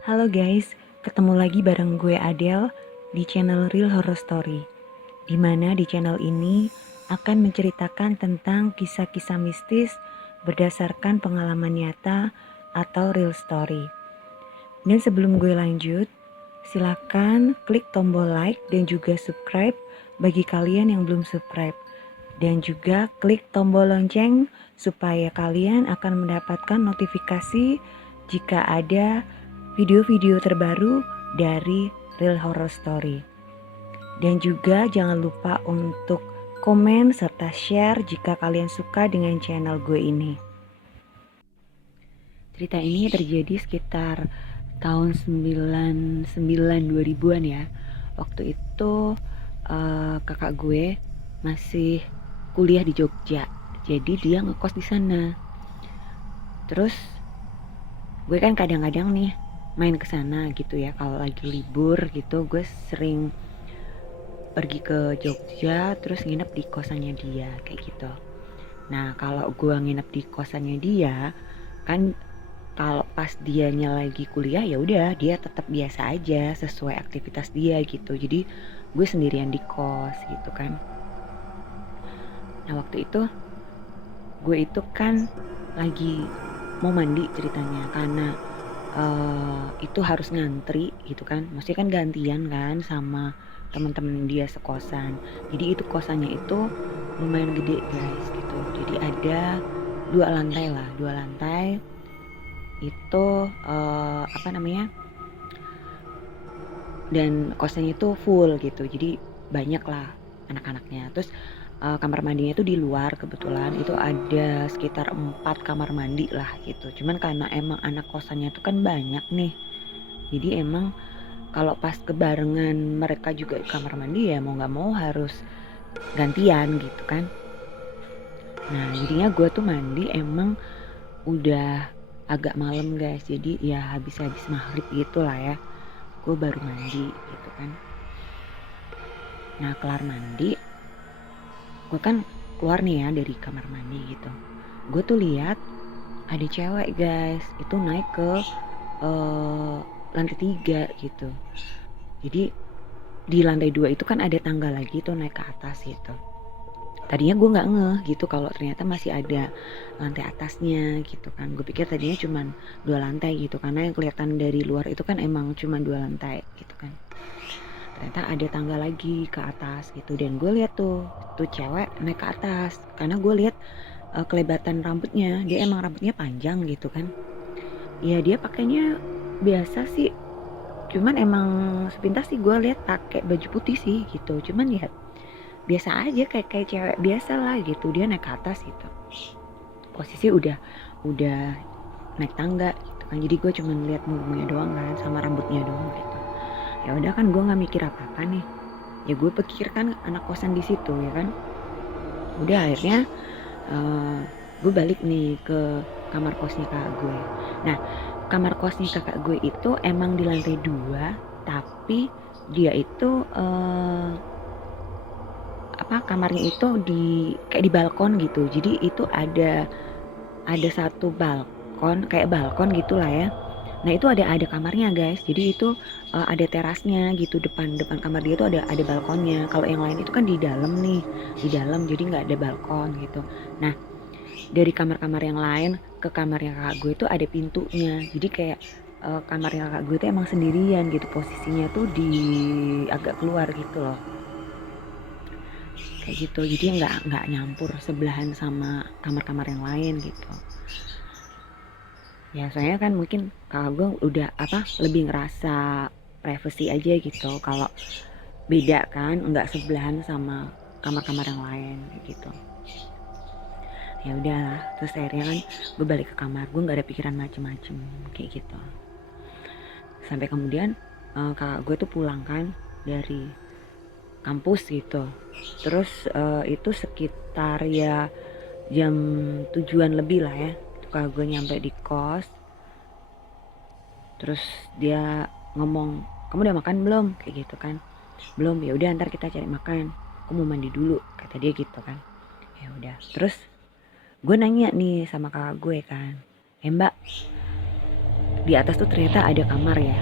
Halo guys, ketemu lagi bareng gue Adele di channel Real Horror Story. Dimana di channel ini akan menceritakan tentang kisah-kisah mistis berdasarkan pengalaman nyata atau real story. Dan sebelum gue lanjut, silakan klik tombol like dan juga subscribe bagi kalian yang belum subscribe. Dan juga klik tombol lonceng supaya kalian akan mendapatkan notifikasi jika ada video-video terbaru dari Real Horror Story. Dan juga jangan lupa untuk komen serta share jika kalian suka dengan channel gue ini. Cerita ini terjadi sekitar tahun 2000-an ya. Waktu itu kakak gue masih kuliah di Jogja. Jadi dia ngekos di sana. Terus gue kan kadang-kadang nih main ke sana gitu ya, kalau lagi libur gitu gue sering pergi ke Jogja terus nginep di kosannya dia kayak gitu. Nah kalau gue nginep di kosannya dia kan, kalau pas dianya lagi kuliah ya udah dia tetap biasa aja sesuai aktivitas dia gitu. Jadi gue sendirian di kos gitu kan. Nah waktu itu gue itu kan lagi mau mandi ceritanya, karena itu harus ngantri gitu kan, maksudnya kan gantian kan sama teman-teman dia sekosan. Jadi itu kosannya itu lumayan gede guys gitu, jadi ada dua lantai itu apa namanya, dan kosannya itu full gitu, jadi banyak lah anak-anaknya. Terus kamar mandinya itu di luar, kebetulan itu ada sekitar 4 kamar mandi lah gitu. Cuman karena emang anak kosannya itu kan banyak nih, jadi emang kalau pas kebarengan mereka juga di kamar mandi ya mau nggak mau harus gantian gitu kan. Nah jadinya gue tuh mandi emang udah agak malam guys, jadi ya habis maghrib gitu lah ya, gue baru mandi gitu kan. Nah kelar mandi gue kan keluar nih ya dari kamar mandi gitu, gue tuh lihat ada cewek guys itu naik ke lantai 3 gitu. Jadi di lantai 2 itu kan ada tangga lagi tuh naik ke atas gitu. Tadinya gue nggak ngeh gitu kalau ternyata masih ada lantai atasnya gitu kan. Gue pikir tadinya cuma 2 lantai gitu, karena yang kelihatan dari luar itu kan emang cuma 2 lantai gitu kan. Ternyata ada tangga lagi ke atas gitu, dan gue lihat tuh cewek naik ke atas, karena gue lihat kelebatan rambutnya, dia emang rambutnya panjang gitu kan. Ya dia pakainya biasa sih, cuman emang sepintas sih gue lihat pakai baju putih sih gitu. Cuman ya biasa aja, kayak cewek biasa lah gitu. Dia naik ke atas gitu, posisi udah naik tangga gitu kan. Jadi gue cuma lihat punggungnya doang kan sama rambutnya doang gitu. Ya udah kan gue nggak mikir apa-apa nih, ya gue pikir kan anak kosan di situ ya kan. Udah akhirnya gue balik nih ke kamar kosnya kakak gue. Nah kamar kosnya kakak gue itu emang di lantai 2, tapi dia itu kamarnya itu kayak di balkon gitu. Jadi itu ada satu balkon, kayak balkon gitulah ya. Nah itu ada kamarnya guys. Jadi itu ada terasnya gitu, depan kamar dia tuh ada balkonnya. Kalau yang lain itu kan di dalam nih, di dalam, jadi nggak ada balkon gitu. Nah dari kamar-kamar yang lain ke kamarnya kakak gue itu ada pintunya. Jadi kayak kamarnya kakak gue itu emang sendirian gitu, posisinya tuh di agak keluar gitu loh, kayak gitu. Jadi nggak nyampur sebelahan sama kamar-kamar yang lain gitu. Ya soalnya kan mungkin kakak gue udah lebih ngerasa privacy aja gitu, kalau beda kan, nggak sebelahan sama kamar-kamar yang lain kayak gitu. Ya udahlah, terus akhirnya kan gue balik ke kamar, gue nggak ada pikiran macem-macem kayak gitu. Sampai kemudian kakak gue tuh pulang kan dari kampus gitu. Terus itu sekitar ya jam 7-an lebih lah ya, kakak gue nyampe di kos. Terus dia ngomong, kamu udah makan belum, kayak gitu kan. Belum, ya udah ntar kita cari makan, aku mau mandi dulu, kata dia gitu kan. Ya udah, terus gue nanya nih sama kakak gue kan, mbak, di atas tuh ternyata ada kamar ya.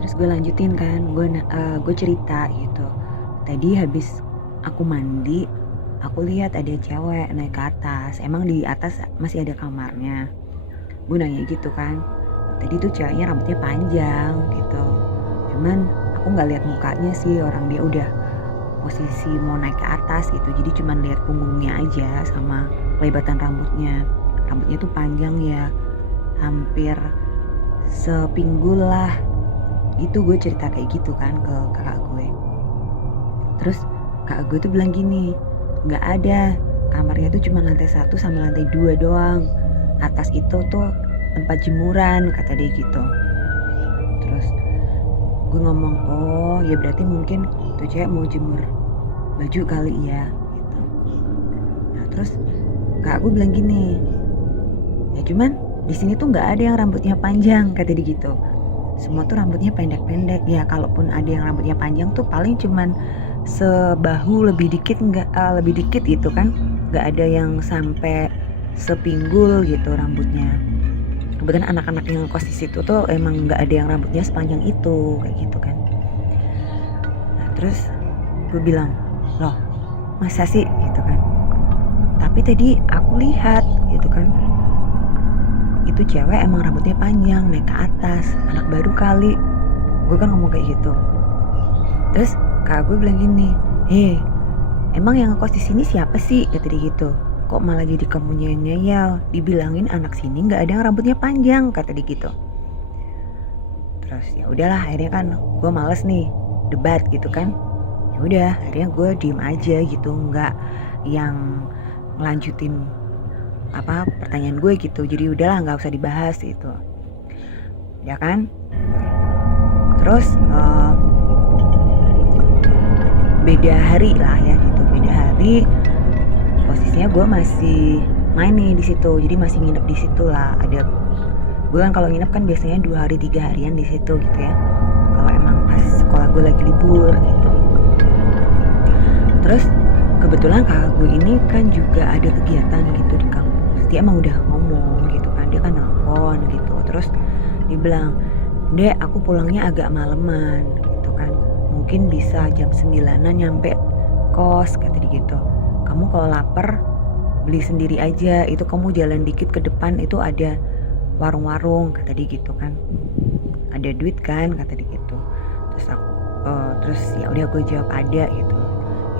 Terus gue lanjutin kan, gue cerita gitu. Tadi habis aku mandi, aku lihat ada cewek naik ke atas. Emang di atas masih ada kamarnya. Gue nanya gitu kan. Tadi tuh ceweknya rambutnya panjang gitu. Cuman aku nggak lihat mukanya sih, orang dia udah posisi mau naik ke atas gitu. Jadi cuman lihat punggungnya aja sama pelibatan rambutnya. Rambutnya tuh panjang ya, hampir sepinggul lah. Gitu gue cerita kayak gitu kan ke kakak gue. Terus kakak gue tuh bilang gini, nggak ada, kamarnya tuh cuma lantai 1 sama lantai 2 doang. Atas itu tuh tempat jemuran, kata dia gitu. Terus gue ngomong, oh ya berarti mungkin tuh cewek mau jemur baju kali ya gitu. Nah terus kakak gue bilang gini, ya cuman di sini tuh nggak ada yang rambutnya panjang, kata dia gitu. Semua tuh rambutnya pendek-pendek ya, kalaupun ada yang rambutnya panjang tuh paling cuman sebahu lebih dikit, lebih dikit gitu kan, nggak ada yang sampai sepinggul gitu rambutnya. Kebetulan anak-anak yang kos di situ tuh emang nggak ada yang rambutnya sepanjang itu kayak gitu kan. Nah terus gue bilang, loh masa sih gitu kan, tapi tadi aku lihat gitu kan, itu cewek emang rambutnya panjang naik ke atas, anak baru kali. Gue kan ngomong kayak gitu. Terus kakak gue bilang gini, emang yang ngekos di sini siapa sih, kata dia gitu. Kok malah jadi kamunya yang ngeyel, dibilangin anak sini nggak ada yang rambutnya panjang, kata dia gitu. Terus ya udahlah, akhirnya kan gue males nih debat gitu kan. Ya udah, akhirnya gue diem aja gitu, nggak yang ngelanjutin pertanyaan gue gitu. Jadi udahlah, nggak usah dibahas gitu ya kan. Terus beda hari lah ya gitu, beda hari posisinya gue masih main nih di situ, jadi masih nginep di situ lah. Ada gue kan kalau nginep kan biasanya 2 hari 3 harian di situ gitu ya, kalau emang pas sekolah gue lagi libur gitu. Terus kebetulan kakak gue ini kan juga ada kegiatan gitu di kampus, dia emang udah ngomong gitu kan, dia kan nelfon gitu. Terus dia bilang, Dek aku pulangnya agak maleman gitu kan, mungkin bisa jam 9-an nyampe kos, kata dia gitu. Kamu kalau lapar beli sendiri aja, itu kamu jalan dikit ke depan itu ada warung-warung, kata dia gitu kan. Ada duit kan, kata dia gitu. Terus aku terus ya udah gue jawab ada gitu.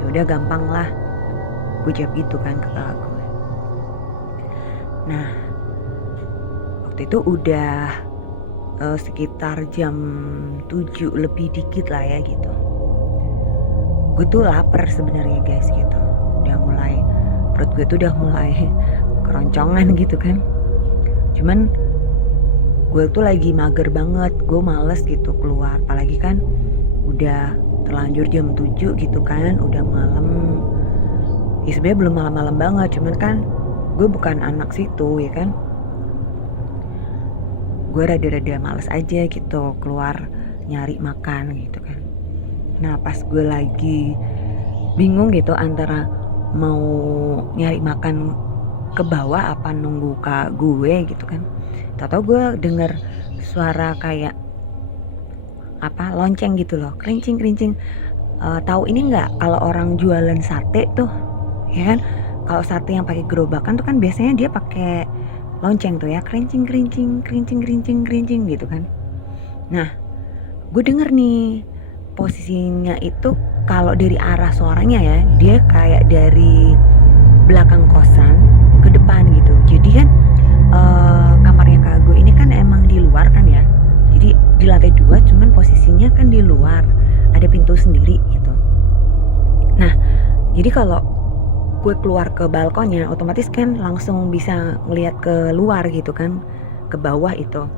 Ya udah gampang lah, gue jawab gitu kan ke kakak gue. Nah waktu itu udah sekitar jam 7 lebih dikit lah ya gitu. Gue tuh lapar sebenarnya guys gitu, udah mulai perut gue tuh udah mulai keroncongan gitu kan. Cuman gue tuh lagi mager banget, gue males gitu keluar, apalagi kan udah terlanjur jam 7 gitu kan, udah malam. Ya sebenarnya belum malam-malam banget, cuman kan gue bukan anak situ ya kan. Gue rada-rada males aja gitu keluar nyari makan gitu kan. Nah pas gue lagi bingung gitu antara mau nyari makan ke bawah apa nunggu kak gue gitu kan, tau-tau gue denger suara kayak lonceng gitu loh, kerincing. Tahu ini nggak kalau orang jualan sate tuh ya kan, kalau sate yang pakai gerobakan tuh kan biasanya dia pakai lonceng tuh ya, kerincing gitu kan. Nah gue denger nih posisinya itu kalau dari arah suaranya ya, dia kayak dari belakang kosan ke depan gitu. Jadi kan kamarnya kak gue ini kan emang di luar kan ya, jadi di lantai 2 cuman posisinya kan di luar, ada pintu sendiri gitu. Nah jadi kalau gue keluar ke balkonnya otomatis kan langsung bisa ngeliat ke luar gitu kan, ke bawah itu.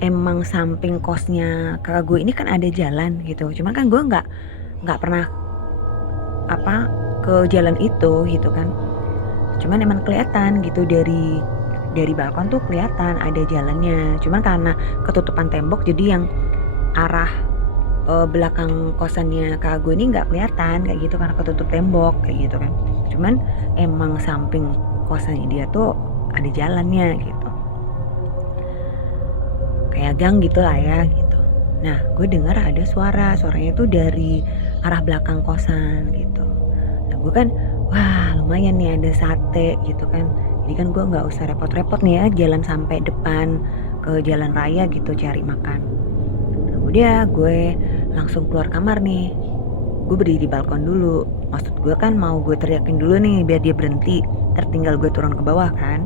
Emang samping kosnya kakak gue ini kan ada jalan gitu, cuman kan gue nggak pernah ke jalan itu gitu kan. Cuman emang kelihatan gitu dari balkon tuh kelihatan ada jalannya, cuman karena ketutupan tembok jadi yang arah belakang kosannya kakak gue ini nggak kelihatan kayak gitu karena ketutup tembok kayak gitu kan. Cuman emang samping kosannya dia tuh ada jalannya gitu. kayak gang gitu lah ya gitu. Nah gue dengar ada suaranya tuh dari arah belakang kosan gitu. Nah gue kan wah lumayan nih ada sate gitu kan. Jadi kan gue nggak usah repot-repot nih ya jalan sampai depan ke jalan raya gitu cari makan. Nah udah gue langsung keluar kamar nih. Gue berdiri di balkon dulu. Maksud gue kan mau gue teriakin dulu nih biar dia berhenti. Tertinggal gue turun ke bawah kan.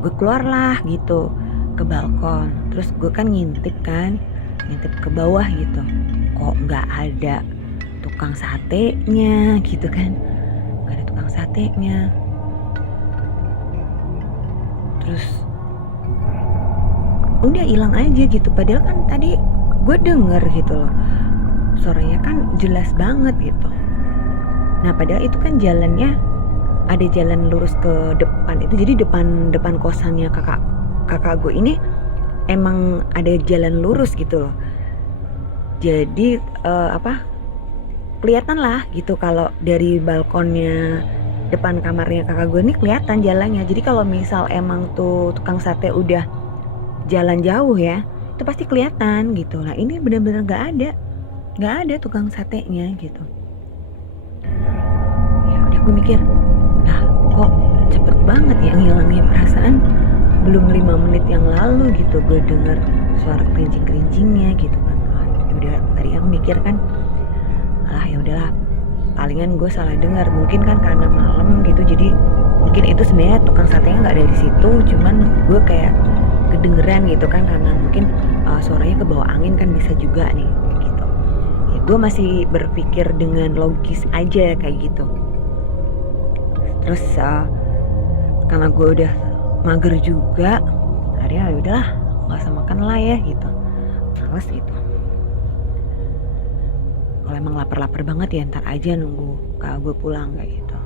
Gue keluar lah gitu ke balkon. Terus gue kan ngintip ke bawah gitu. Kok nggak ada tukang satenya gitu kan. Nggak ada tukang satenya. Terus udah hilang aja gitu. Padahal kan tadi gue denger gitu loh. Suaranya kan jelas banget gitu. Nah padahal itu kan jalannya ada jalan lurus ke depan itu. Jadi depan kosannya kakak gue ini emang ada jalan lurus gitu loh. Jadi kelihatan lah gitu kalau dari balkonnya depan kamarnya kakak gue ini kelihatan jalannya. Jadi kalau misal emang tuh tukang sate udah jalan jauh ya, itu pasti kelihatan gitu. Nah ini benar-benar nggak ada tukang satenya gitu. Ya udah gue mikir, lah kok cepet banget ya ngilangnya perasaan. Belum 5 menit yang lalu gitu gue denger suara kerincing-kerincingnya gitu kan. Udah tadi aku mikir kan, alah ya udahlah palingan gue salah dengar, mungkin kan karena malam gitu, jadi mungkin itu sebenarnya tukang satenya nggak ada di situ, cuman gue kayak kedengeran gitu kan karena mungkin suaranya ke bawah angin kan bisa juga nih gitu. Ya gue masih berpikir dengan logis aja kayak gitu. Terus karena gue udah mager juga, akhirnya ya udahlah nggak usah makan lah ya gitu, males gitu. Kalau emang lapar banget ya ntar aja nunggu kakak gue pulang kayak gitu.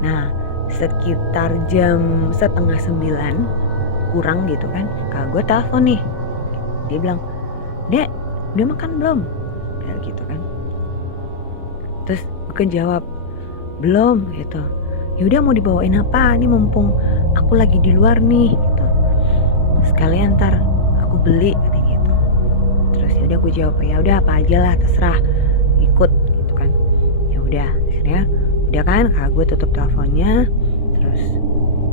Nah sekitar jam 8:30 kurang gitu kan, kakak gue telepon nih. Dia bilang, "Dek, udah makan belum?" Kayak gitu kan. Terus gue jawab, "Belum," gitu. "Yaudah mau dibawain apa? Ini mumpung aku lagi di luar nih," gitu. "Sekalian ntar aku beli," katanya gitu. Terus yaudah gue jawab, "Ya udah apa aja lah terserah, ikut," gitu kan. Ya udah akhirnya udah kan kakak gue tutup teleponnya. Terus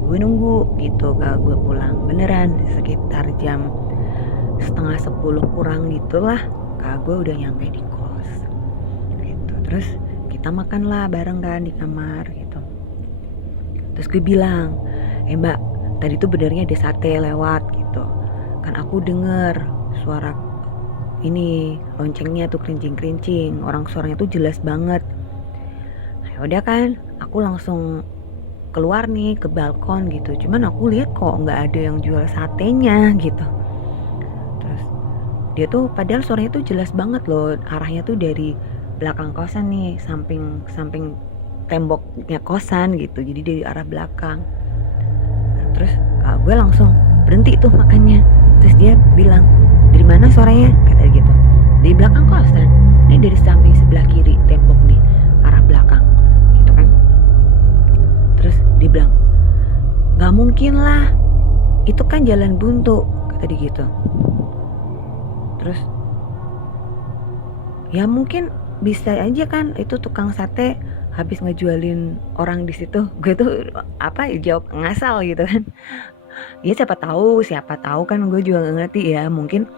gue nunggu gitu kakak gue pulang. Beneran sekitar jam 9:30 kurang gitulah kakak gue udah nyampe di kos gitu. Terus kita makan lah bareng kan di kamar gitu. Terus gue bilang, "Mbak, tadi tuh benernya ada sate lewat gitu. Kan aku denger suara ini loncengnya tuh kerincing-kerincing, orang suaranya tuh jelas banget." Ya udah kan, aku langsung keluar nih ke balkon gitu. Cuman aku lihat kok nggak ada yang jual satenya gitu. Terus dia tuh padahal suaranya tuh jelas banget loh, arahnya tuh dari belakang kosan nih, samping temboknya kosan gitu. Jadi dari arah belakang. Nah, terus gue langsung berhenti tuh makannya. Terus dia bilang, "Dari mana suaranya?" Kata dia gitu. "Dari belakang kosan. Ini dari samping sebelah kiri tembok nih, arah belakang." Gitu kan. Terus dia bilang, "Gak mungkin lah, itu kan jalan buntu," kata dia gitu. Terus ya mungkin bisa aja kan itu tukang sate habis ngejualin orang di situ. Gue tuh jawab ngasal gitu kan. Ya siapa tahu kan, gue juga gak ngerti ya, mungkin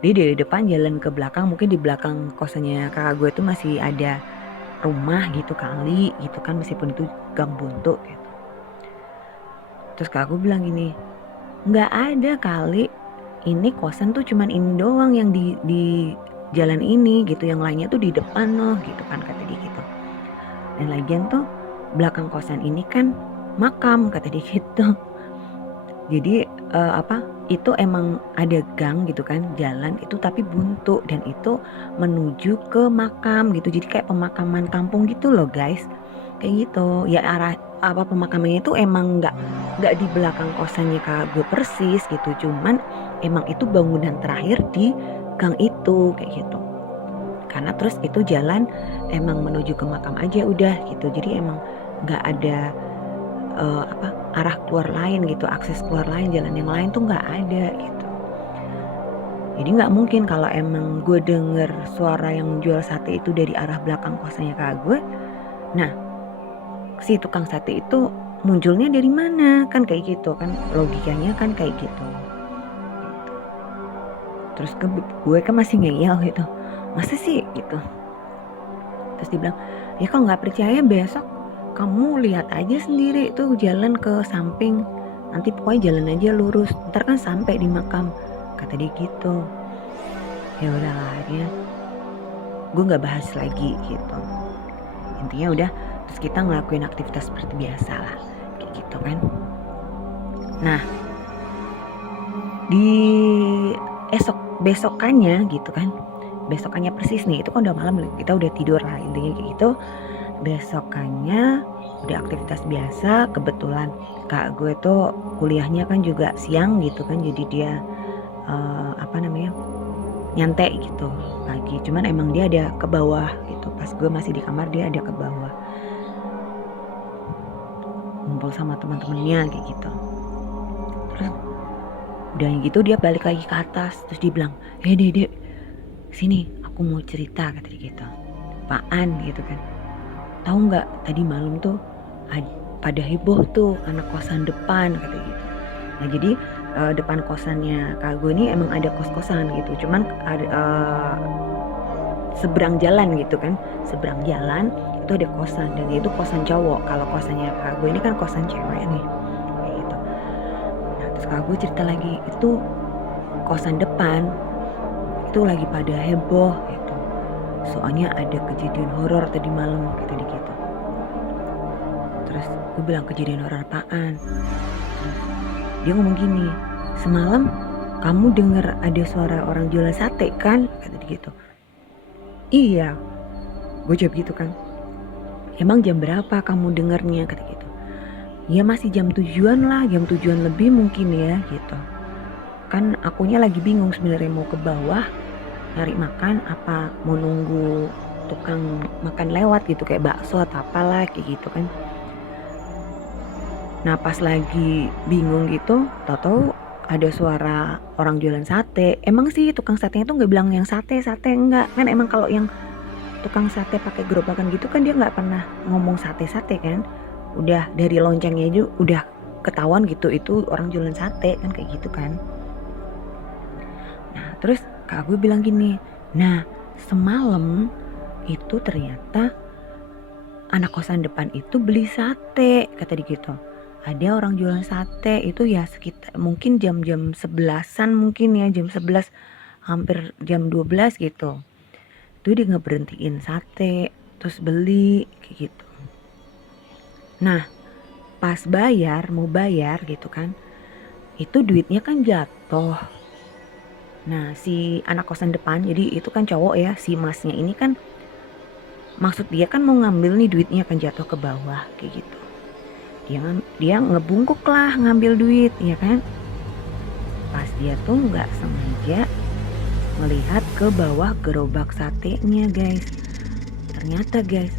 dia dari depan jalan ke belakang, mungkin di belakang kosannya kakak gue tuh masih ada rumah gitu kali gitu kan, meskipun itu gang buntu gitu. Terus kakak gue bilang gini, "Nggak ada kali, ini kosan tuh cuman ini doang yang di jalan ini gitu, yang lainnya tuh di depan loh," gitu kan kata dia gitu. "Dan lagian tuh belakang kosan ini kan makam," kata dia gitu. Jadi itu emang ada gang gitu kan, jalan itu tapi buntu, dan itu menuju ke makam gitu. Jadi kayak pemakaman kampung gitu loh guys, kayak gitu. Ya arah pemakamannya itu emang nggak di belakang kosannya kakak gue persis gitu, cuman emang itu bangunan terakhir di gang itu kayak gitu. Karena terus itu jalan emang menuju ke makam aja udah gitu. Jadi emang nggak ada arah keluar lain gitu, akses keluar lain, jalan yang lain tuh nggak ada gitu. Jadi nggak mungkin kalau emang gue denger suara yang jual sate itu dari arah belakang kosannya kak gue. Nah, si tukang sate itu munculnya dari mana? Kan kayak gitu kan, logikanya kan kayak gitu. Terus gue kan masih ngeyel gitu, masa sih gitu. Terus dia bilang, ya kalau nggak percaya besok kamu lihat aja sendiri tuh jalan ke samping, nanti pokoknya jalan aja lurus, ntar kan sampai di makam, kata dia gitu. Ya udahlah, akhirnya gue nggak bahas lagi gitu. Intinya udah, terus kita ngelakuin aktivitas seperti biasa lah, kayak gitu kan. Nah, di besokannya gitu kan, besokannya persis nih, itu kan udah malam, kita udah tidur lah intinya kayak gitu. Besokannya udah aktivitas biasa, kebetulan kak gue tuh kuliahnya kan juga siang gitu kan, jadi dia nyantai gitu pagi, cuman emang dia ada ke bawah gitu, pas gue masih di kamar dia ada ke bawah ngumpul sama teman-temannya kayak gitu. Terus udah gitu dia balik lagi ke atas, terus dia bilang, Dek, sini aku mau cerita, kata dia gitu. Apaan gitu kan, tahu nggak tadi malam tuh pada heboh tuh anak kosan depan, kata gitu. Nah jadi depan kosannya kak gue ini emang ada kos-kosan gitu, cuman ada seberang jalan gitu kan, seberang jalan itu ada kosan, dan itu kosan cowok. Kalau kosannya kak gue ini kan kosan cewek nih kayak gitu. Nah terus kak gue cerita lagi, itu kosan depan itu lagi pada heboh gitu, soalnya ada kejadian horor tadi malam, gitu gitu. Terus gue bilang, kejadian horor apaan? Dia ngomong gini, semalam kamu dengar ada suara orang jualan sate kan, kata dia gitu. Iya, gue jawab gitu kan. Emang jam berapa kamu dengarnya, kata gitu. Ya masih jam 7-an lah, jam 7-an lebih mungkin ya gitu. Kan akunya lagi bingung sebenarnya, mau ke bawah nyari makan apa mau nunggu tukang makan lewat gitu, kayak bakso atau apalah kayak gitu kan. Nah pas lagi bingung gitu, tau-tau ada suara orang jualan sate. Emang sih tukang satenya tuh nggak bilang yang sate enggak kan, emang kalau yang tukang sate pakai gerobakan gitu kan dia nggak pernah ngomong sate kan, udah dari loncengnya aja udah ketahuan gitu itu orang jualan sate kan, kayak gitu kan. Nah terus kak gue bilang gini, nah semalam itu ternyata anak kosan depan itu beli sate, kata dia gitu. Ada orang jualan sate itu ya sekitar mungkin jam-jam 11-an mungkin ya, jam 11 hampir jam 12 gitu. Itu dia ngeberhentiin sate terus beli kayak gitu. Nah pas mau bayar gitu kan, itu duitnya kan jatuh. Nah si anak kosan depan, jadi itu kan cowok ya, si masnya ini kan maksud dia kan mau ngambil nih duitnya, kan jatuh ke bawah kayak gitu. Dia ngebungkuk lah ngambil duit ya kan. Pas dia tuh nggak sengaja melihat ke bawah gerobak satenya guys. Ternyata guys,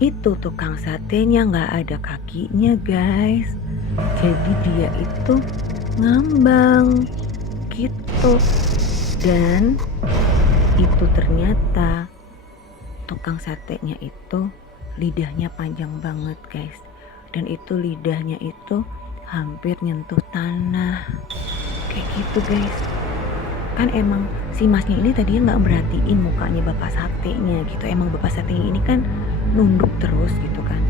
itu tukang satenya nggak ada kakinya guys. Jadi dia itu ngambang gitu. Dan itu ternyata tukang satenya itu lidahnya panjang banget guys. Dan itu lidahnya itu hampir nyentuh tanah kayak gitu guys. Kan emang si masnya ini tadinya nggak merhatiin mukanya bapak satenya gitu, emang bapak satenya ini kan nunduk terus gitu kan.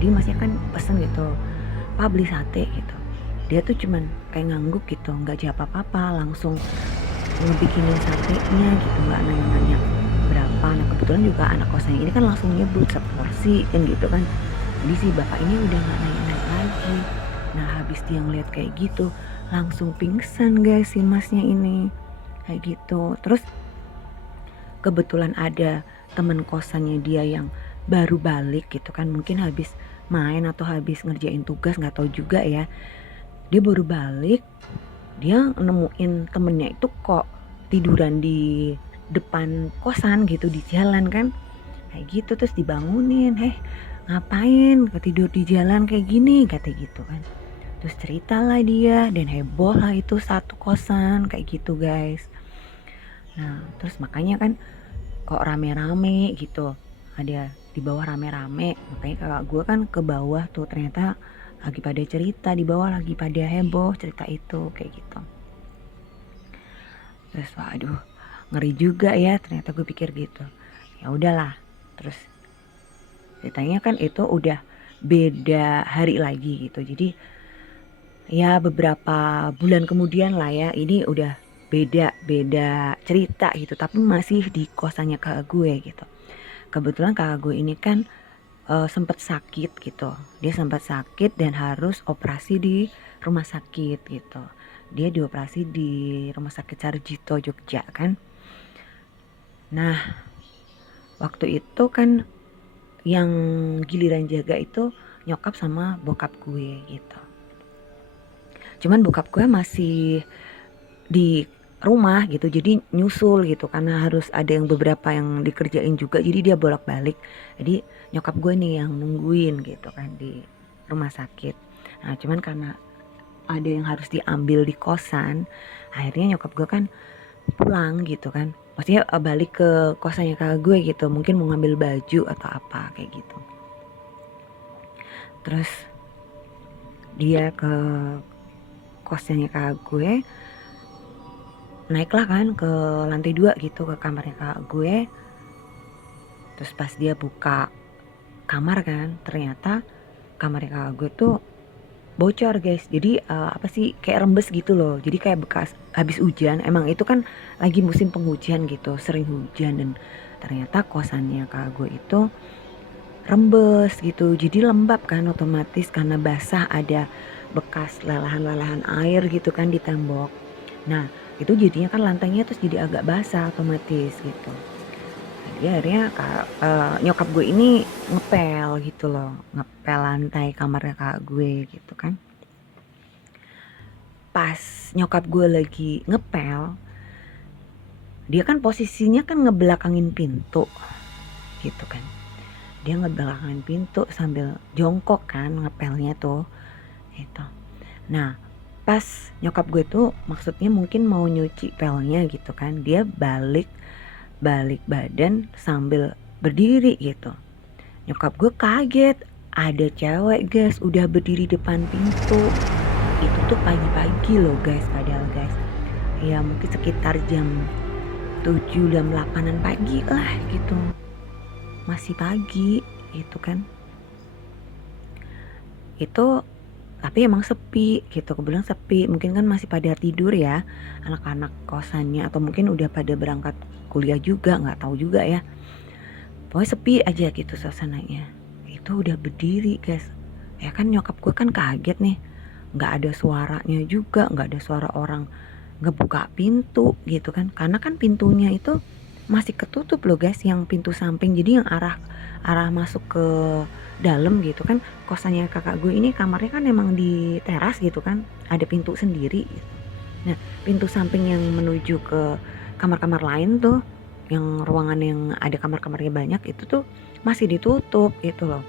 Jadi masnya kan pesen gitu, Pak beli sate gitu. Dia tuh cuman kayak ngangguk gitu, nggak jawab apa-apa, langsung ngebikinin satenya gitu, nggak nanya-nanya berapa. Nah kebetulan juga anak kosannya ini kan langsung nyebut seporsi kan gitu kan. Jadi si bapak ini udah gak naik-naik lagi. Nah habis dia ngeliat kayak gitu, langsung pingsan guys si masnya ini kayak gitu. Terus kebetulan ada teman kosannya dia yang baru balik gitu kan, mungkin habis main atau habis ngerjain tugas, gak tahu juga ya. Dia baru balik, dia nemuin temennya itu kok tiduran di depan kosan gitu, di jalan kan kayak gitu. Terus dibangunin, ngapain ketidur di jalan kayak gini, kata gitu kan. Terus ceritalah dia, dan heboh lah itu satu kosan kayak gitu guys. Nah, terus makanya kan kok rame-rame gitu, ada di bawah rame-rame, makanya kakak gue kan ke bawah tuh, ternyata lagi pada cerita di bawah, lagi pada heboh cerita itu kayak gitu. Terus waduh, ngeri juga ya, ternyata gue pikir gitu. Ya udahlah. Terus ceritanya kan itu udah beda hari lagi gitu, jadi ya beberapa bulan kemudian lah ya, ini udah beda cerita gitu, tapi masih di kosannya kakak gue gitu. Kebetulan kakak gue ini kan sempet sakit gitu, dia sempat sakit dan harus operasi di rumah sakit gitu. Dia dioperasi di rumah sakit Sarjito Jogja kan. Nah, waktu itu kan yang giliran jaga itu nyokap sama bokap gue gitu. Cuman bokap gue masih di rumah gitu, jadi nyusul gitu, karena harus ada yang beberapa yang dikerjain juga, jadi dia bolak-balik. Jadi nyokap gue nih yang nungguin gitu kan di rumah sakit. Nah cuman karena ada yang harus diambil di kosan, akhirnya nyokap gue kan pulang gitu kan, maksudnya balik ke kosannya kakak gue gitu, mungkin mau ngambil baju atau apa kayak gitu. Terus dia ke kosannya kakak gue, naiklah kan ke lantai 2 gitu, ke kamarnya kakak gue. Terus pas dia buka kamar kan, ternyata kamarnya kakak gue tuh bocor guys. Jadi apa sih, kayak rembes gitu loh, jadi kayak bekas habis hujan. Emang itu kan lagi musim penghujan gitu, sering hujan, dan ternyata kosannya kakak gue itu rembes gitu, jadi lembab kan otomatis karena basah, ada bekas lelahan-lelahan air gitu kan di tembok. Nah itu jadinya kan lantainya terus jadi agak basah otomatis gitu. Jadi akhirnya nyokap gue ini ngepel gitu loh, ngepel lantai kamarnya kakak gue gitu kan. Pas nyokap gue lagi ngepel, dia kan posisinya kan ngebelakangin pintu gitu kan. Dia ngebelakangin pintu sambil jongkok kan ngepelnya tuh gitu. Nah pas nyokap gue tuh maksudnya mungkin mau nyuci pelnya gitu kan, dia balik badan sambil berdiri gitu. Nyokap gue kaget, ada cewek guys udah berdiri depan pintu. Itu tuh pagi-pagi loh guys, padahal guys ya mungkin sekitar jam 7 jam 8an pagi lah gitu, masih pagi gitu kan. Itu tapi emang sepi gitu, kebetulan sepi, mungkin kan masih pada tidur ya anak-anak kosannya, atau mungkin udah pada berangkat kuliah juga, nggak tahu juga ya. Pokoknya sepi aja gitu suasananya. Itu udah berdiri guys, ya kan nyokap gue kan kaget nih, nggak ada suaranya juga, nggak ada suara orang ngebuka pintu gitu kan, karena kan pintunya itu masih ketutup loh guys, yang pintu samping, jadi yang arah masuk ke dalam gitu kan. Kosannya kakak gue ini kamarnya kan emang di teras gitu kan, ada pintu sendiri gitu. Nah pintu samping yang menuju ke kamar-kamar lain tuh, yang ruangan yang ada kamar-kamarnya banyak itu tuh masih ditutup gitu loh.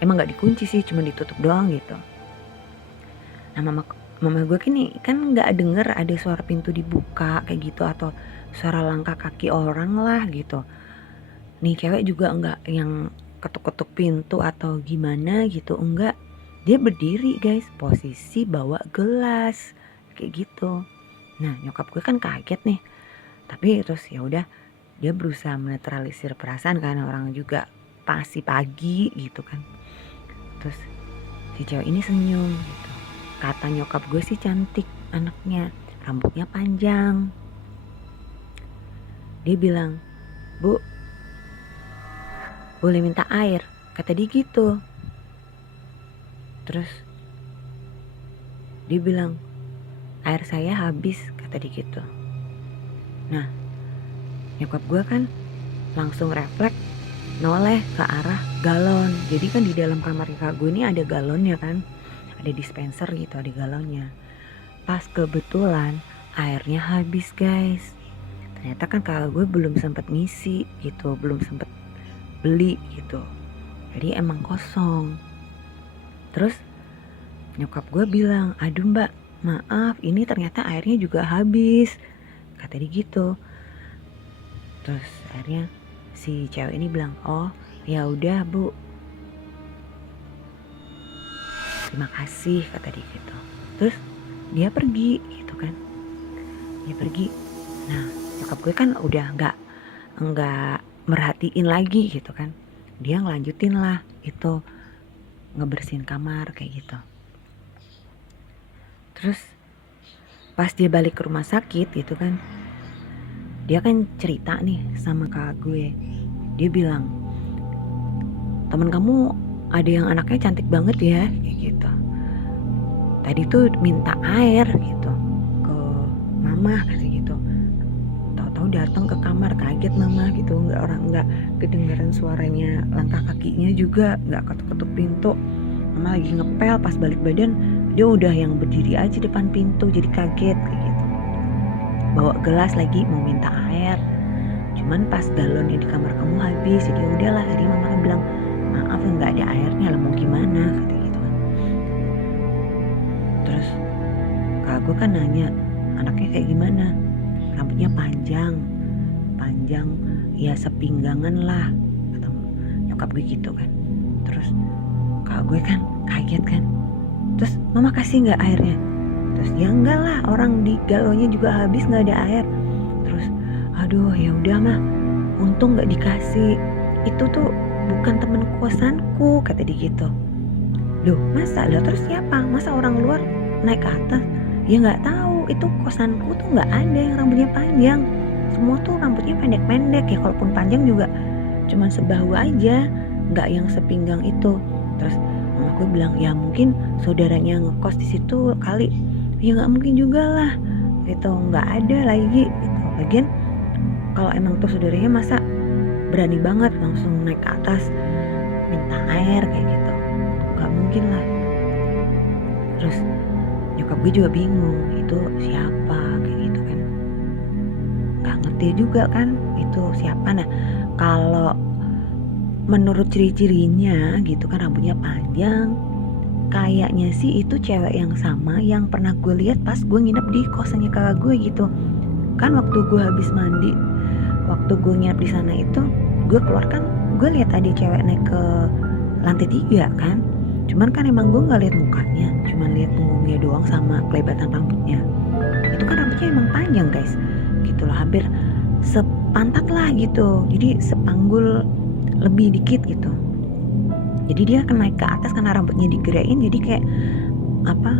Emang nggak dikunci sih, cuma ditutup doang gitu. Nah mama gue kini kan nggak denger ada suara pintu dibuka kayak gitu, atau suara langkah kaki orang lah gitu. Nih cewek juga nggak yang ketuk-ketuk pintu atau gimana gitu, enggak. Dia berdiri guys, posisi bawa gelas kayak gitu. Nah nyokap gue kan kaget nih, tapi terus ya udah, dia berusaha menetralisir perasaan kan, orang juga pasti pagi gitu kan. Terus si cewek ini senyum gitu. Kata nyokap gue sih cantik anaknya, rambutnya panjang. Dia bilang, "Bu, boleh minta air?" Kata dia gitu. Terus dia bilang, "Air saya habis," kata dia gitu. Nah nyokap gue kan langsung refleks noleh ke arah galon. Jadi kan di dalam kamar kakak gue ini ada galonnya kan, ada dispenser gitu, ada galonnya. Pas kebetulan airnya habis guys. Ternyata kan kakak gue belum sempat ngisi gitu, belum sempat beli gitu, jadi emang kosong. Terus nyokap gue bilang, "Aduh mbak, maaf ini ternyata airnya juga habis," kata dia gitu. Terus akhirnya si cewek ini bilang, oh ya udah bu, terima kasih, kata dia gitu. Terus dia pergi gitu kan, dia pergi. Nah nyokap gue kan udah nggak merhatiin lagi gitu kan, dia ngelanjutin lah itu ngebersihin kamar kayak gitu. Terus pas dia balik ke rumah sakit gitu kan, dia kan cerita nih sama kakak gue. Dia bilang, temen kamu ada yang anaknya cantik banget ya kayak gitu. Tadi tuh minta air gitu ke mama kata gitu. Tahu-tahu datang ke kamar, kaget mama gitu, nggak kedengaran suaranya, langkah kakinya juga nggak ketuk-ketuk pintu. Mama lagi ngepel, pas balik badan dia udah yang berdiri aja depan pintu, jadi kaget kayak gitu. Bawa gelas lagi mau minta air, cuman pas galonnya di kamar kamu habis, jadi udahlah. Tadi mama kan bilang, maaf nggak ada airnya lah, mau gimana kata gitu kan. Terus kakak gue kan nanya, anaknya kayak gimana? Rambutnya panjang ya sepinggangan lah, kata nyokap gue gitu kan. Terus kakak gue kan kaget kan, terus mama kasih nggak airnya? Terus ya enggak lah, orang di galonnya juga habis, nggak ada air. Terus aduh ya udah mah, untung nggak dikasih, itu tuh bukan temen kosanku, kata dia gitu. Loh masa? Lah terus siapa? Masa orang luar naik ke atas? Ya nggak tahu, itu kosanku tuh nggak ada yang rambutnya panjang, semua tuh rambutnya pendek-pendek ya, kalaupun panjang juga cuman sebahu aja, nggak yang sepinggang itu. Terus mamaku bilang, ya mungkin saudaranya ngekos di situ kali. Ya nggak mungkin juga lah gitu, nggak ada lagi gitu. Lagian kalau emang tuh saudaranya, masa berani banget langsung naik ke atas minta air kayak gitu, nggak mungkin lah. Terus nyokap gue juga bingung, itu siapa kayak gitu kan, nggak ngerti juga kan itu siapa. Nah kalau menurut ciri-cirinya gitu kan, rambutnya panjang, kayaknya sih itu cewek yang sama yang pernah gue lihat pas gue nginep di kosannya kakak gue gitu kan. Waktu gue habis mandi, waktu gue nginep di sana itu, gue keluar kan, gue lihat ada cewek naik ke lantai 3 kan. Cuman kan emang gue nggak lihat mukanya, cuman lihat punggungnya doang sama kelebatan rambutnya. Itu kan rambutnya emang panjang guys, gitu loh, hampir sepantat lah gitu, jadi sepanggul lebih dikit gitu. Jadi dia akan naik ke atas karena rambutnya digerain, jadi kayak apa,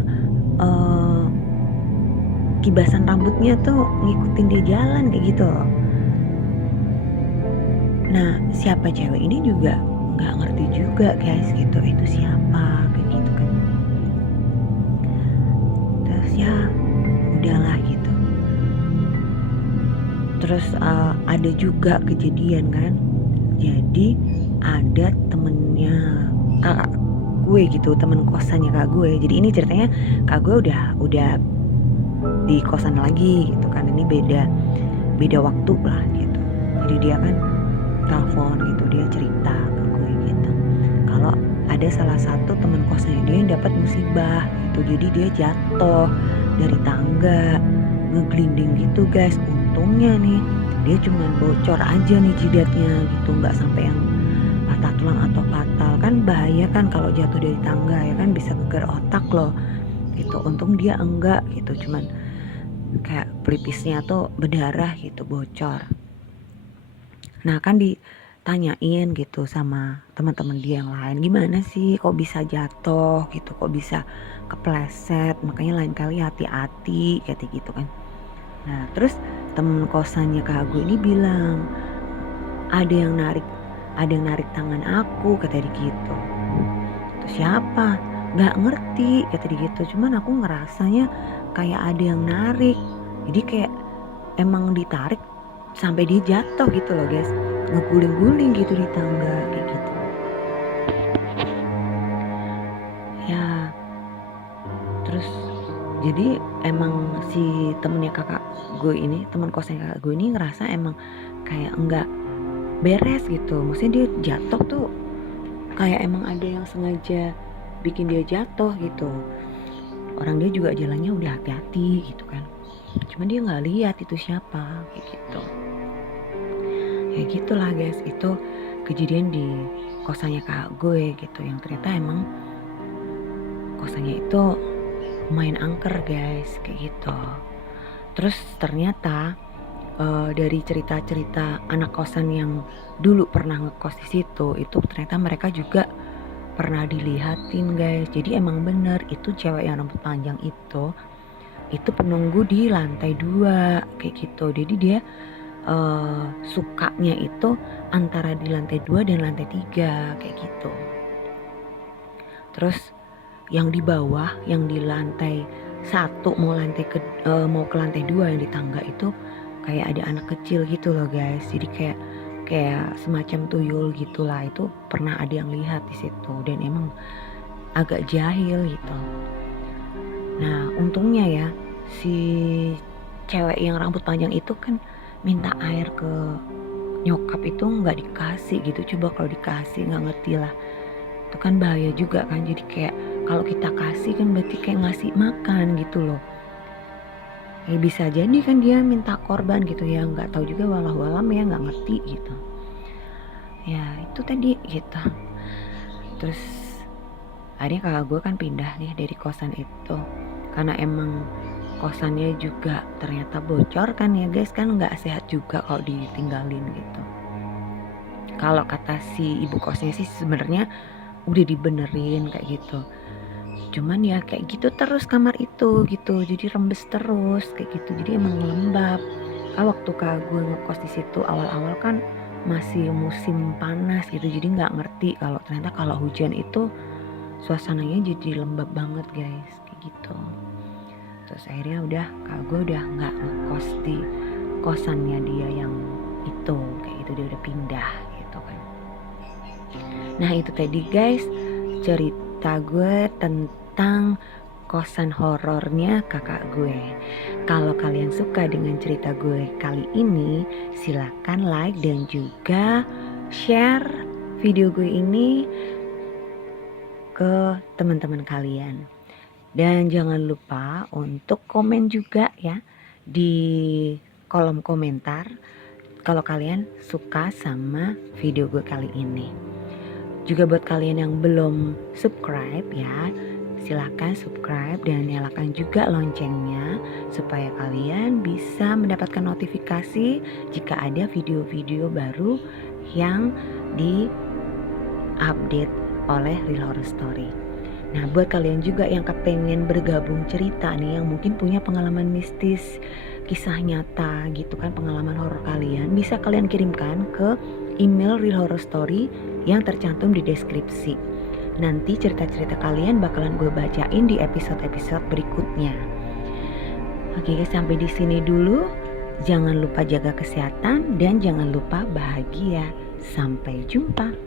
kibasan rambutnya tuh ngikutin dia jalan kayak gitu. Nah siapa cewek ini juga nggak ngerti juga guys gitu, itu siapa kayak gitu kan. Terus ya udahlah gitu. Terus ada juga kejadian kan, jadi ada temennya kakak gue gitu, temen kosannya kakak gue. Jadi ini ceritanya kakak gue udah di kosan lagi gitu kan, ini beda waktu lah gitu. Jadi dia kan telepon gitu, dia cerita ke gue gitu kalau ada salah satu teman kosannya dia yang dapat musibah gitu. Jadi dia jatuh dari tangga, ngeglinding gitu guys. Untungnya nih dia cuman bocor aja nih jidatnya gitu, nggak sampai yang patah tulang atau fatal. Kan bahaya kan kalau jatuh dari tangga ya kan, bisa gegar otak loh gitu. Untung dia enggak gitu, cuman kayak pelipisnya tuh berdarah gitu, bocor. Nah kan ditanyain gitu sama teman-teman dia yang lain, gimana sih kok bisa jatuh gitu, kok bisa kepleset, makanya lain kali hati-hati kata gitu kan. Nah terus temen kosannya kakak gue ini bilang, ada yang narik tangan aku, kata dia gitu. Terus siapa? Nggak ngerti, kata dia gitu. Cuman aku ngerasanya kayak ada yang narik, jadi kayak emang ditarik sampai dia jatuh gitu loh guys, ngeguling-guling gitu di tangga kayak gitu ya. Terus jadi emang si temennya kakak gue ini, teman kosnya kakak gue ini ngerasa emang kayak enggak beres gitu. Maksudnya dia jatuh tuh kayak emang ada yang sengaja bikin dia jatuh gitu. Orang dia juga jalannya udah hati-hati gitu kan, cuman dia nggak lihat itu siapa kayak gitu. Ya gitulah guys, itu kejadian di kosannya kakak gue gitu, yang ternyata emang kosannya itu lumayan angker guys, kayak gitu. Terus ternyata dari cerita-cerita anak kosan yang dulu pernah ngekos di situ, itu ternyata mereka juga pernah dilihatin guys. Jadi emang bener itu cewek yang rambut panjang itu penunggu di lantai 2 kayak gitu. Jadi dia sukanya itu antara di lantai 2 dan lantai 3 kayak gitu. Terus yang di bawah, yang di lantai 1 mau ke lantai 2 yang di tangga itu kayak ada anak kecil gitu loh guys. Jadi kayak semacam tuyul gitulah, itu pernah ada yang lihat di situ dan emang agak jahil gitu. Nah untungnya ya si cewek yang rambut panjang itu kan minta air ke nyokap itu nggak dikasih gitu. Coba kalau dikasih, nggak ngerti lah, itu kan bahaya juga kan. Jadi kayak kalau kita kasih kan berarti kayak ngasih makan gitu loh. Ya bisa jadi kan dia minta korban gitu ya, nggak tahu juga, walau-walam ya, nggak ngerti gitu. Ya itu tadi gitu. Terus akhirnya kakak gue kan pindah nih dari kosan itu, karena emang kosannya juga ternyata bocor kan ya guys, kan nggak sehat juga kalau ditinggalin gitu. Kalau kata si ibu kosnya sih sebenarnya udah dibenerin kayak gitu, cuman ya kayak gitu terus kamar itu gitu, jadi rembes terus kayak gitu, jadi emang lembab. Waktu kak gue ngekos di situ awal-awal kan masih musim panas gitu, jadi nggak ngerti kalau ternyata kalau hujan itu suasananya jadi lembab banget guys, kayak gitu. Terus akhirnya udah kak gue udah nggak ngekos di kosannya dia yang itu kayak gitu, dia udah pindah gitu kan. Nah itu tadi guys cerita gue tentang kosan horornya kakak gue. Kalau kalian suka dengan cerita gue kali ini, silakan like dan juga share video gue ini ke teman-teman kalian. Dan jangan lupa untuk komen juga ya di kolom komentar kalau kalian suka sama video gue kali ini. Juga buat kalian yang belum subscribe ya, silahkan subscribe dan nyalakan juga loncengnya supaya kalian bisa mendapatkan notifikasi jika ada video-video baru yang di-update oleh Real Horror Story. Nah buat kalian juga yang kepengen bergabung cerita nih, yang mungkin punya pengalaman mistis, kisah nyata gitu kan, pengalaman horor kalian, bisa kalian kirimkan ke email Real Horror Story yang tercantum di deskripsi. Nanti cerita-cerita kalian bakalan gue bacain di episode-episode berikutnya. Oke guys, sampai di sini dulu. Jangan lupa jaga kesehatan dan jangan lupa bahagia. Sampai jumpa.